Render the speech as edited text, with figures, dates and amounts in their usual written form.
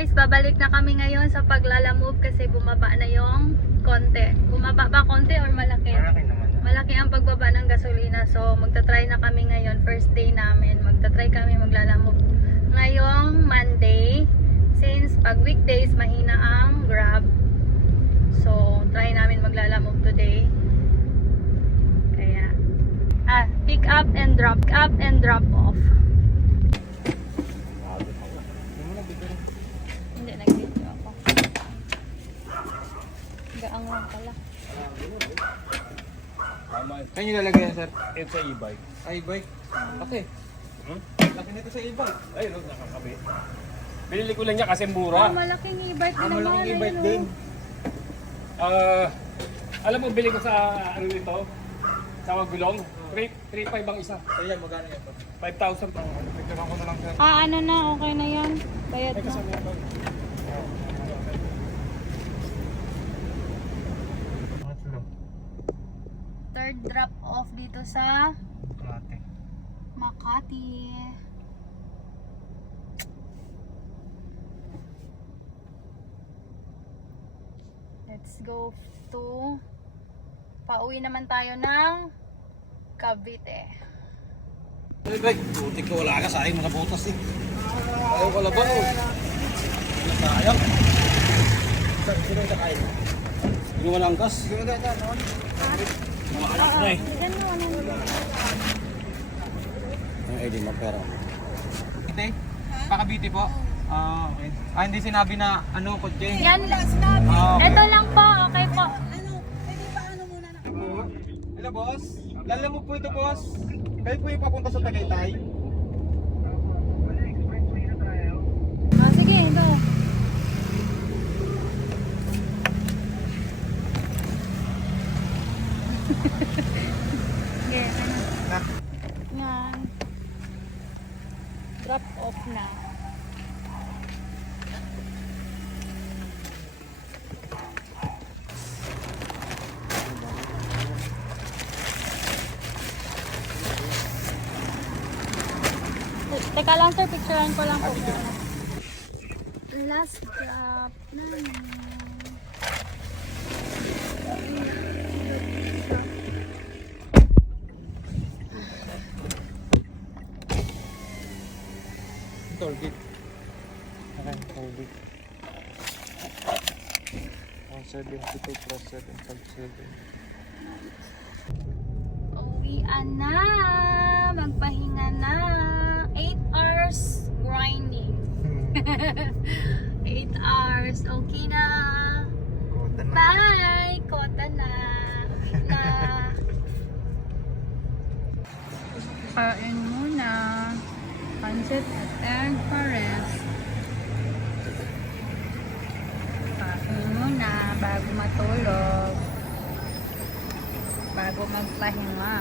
guys, babalik na kami ngayon sa paglalamove kasi bumaba na yung konti. Bumaba ba konti or malaki? Malaki naman. Malaki ang pagbaba ng gasolina. So magta-try na kami ngayon, first day namin. Magta-try kami maglalamove ngayong Monday. Since pag weekdays mahina ang Grab. So try namin maglalamove today. Kaya pick up and drop off. Hindi, nag-video ako. Gaang lang pala. Saan nyo lalagay yan, sir? Ito sa e-bike. E-bike? Laki. Laki nito sa e-bike. Ayun, nakakabit. Binili ko lang niya kasi mura. Malaking e-bike naman. Malaking e-bike ayun, din. Alam mo, bili ko sa ano nito? Sa Magulong. 3.5 ang isa. So yan, magkano yan? 5,000 pang ano. Picturean ko na lang, sir. ano na, okay na yan. Bayad Ay, na. kasama yan. Third drop off dito sa Makati. Makati. Let's go to pauwi naman tayo ng Cavite. E-bike. Buti ko wala ka sa akin, mga butas eh. Ayaw ka laban oh. Sayang. Sino yung nakain? Sino wala ang gas? Sino na yan? Mga anak na eh. Ang ID mo pera. Ite? Pakabiti po? Okay. Hindi sinabi na ano, kotse? Yan, Okay. ito lang po, okay po. Hello boss, lala mo po ito boss. Kayo po yung papunta sa Tagaytay. Sige, go. Okay, yan. Drop off na. Teka lang sir, picturean ko lang po. Last drop na. Toll gate. Okay, toll gate. 172 plus 757. Uwian na. Magpahinga na. 8 hours grinding. 8 hours. Okay na. Kota na. Bye! Kota na. Okay na. Kain muna. Pancit at egg pares. Kain muna bago matulog. Bago magpahinga.